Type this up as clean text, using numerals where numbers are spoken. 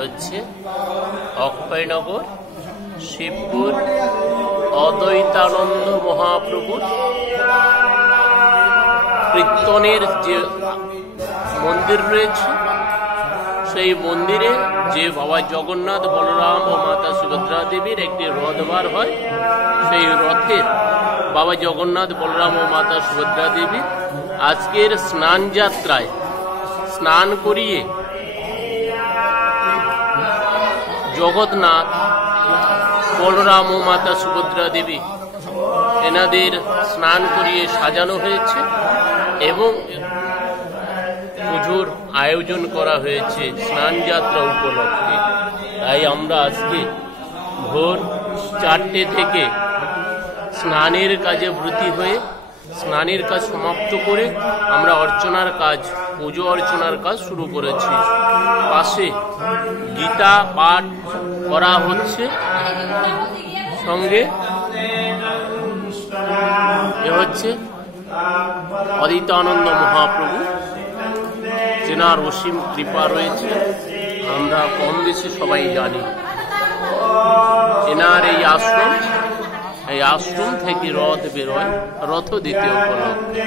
হচ্ছে অক্ষয়নগর শিবপুর অদ্বৈতানন্দ মহাপ্রভুর কীর্তনের যে মন্দির রয়েছে, সেই মন্দিরে যে বাবা জগন্নাথ, বলরাম ও মাতা সুভদ্রা দেবীর একটি রথ বার হয়, সেই রথের বাবা জগন্নাথ, বলরাম ও মাতা সুভদ্রা দেবী আজকের স্নান যাত্রায় স্নান করিয়ে জগন্নাথ, বলরাম ও মাতা সুভদ্রা দেবী এনাদের স্নান করিয়ে সাজানো হয়েছে এবং পুজোর আয়োজন করা হয়েছে স্নান যাত্রা উপলক্ষে। তাই আমরা আজকে ভোর 4টে থেকে স্নানের কাজে ব্রতী হয়ে স্নানের কাজ সমাপ্ত করে আমরা অর্চনার কাজ, পুজো অর্চনার কাজ শুরু করেছি। পাশে গীতা পাঠ করা হচ্ছে, সঙ্গে এ হচ্ছে অদ্বৈতানন্দ মহাপ্রভু, যেনার অসীম কৃপা রয়েছে আমরা কম বেশি সবাই জানি। এনার এই আশ্রম থেকে রথ বেরোয়, রথ দ্বিতীয় উপলক্ষে।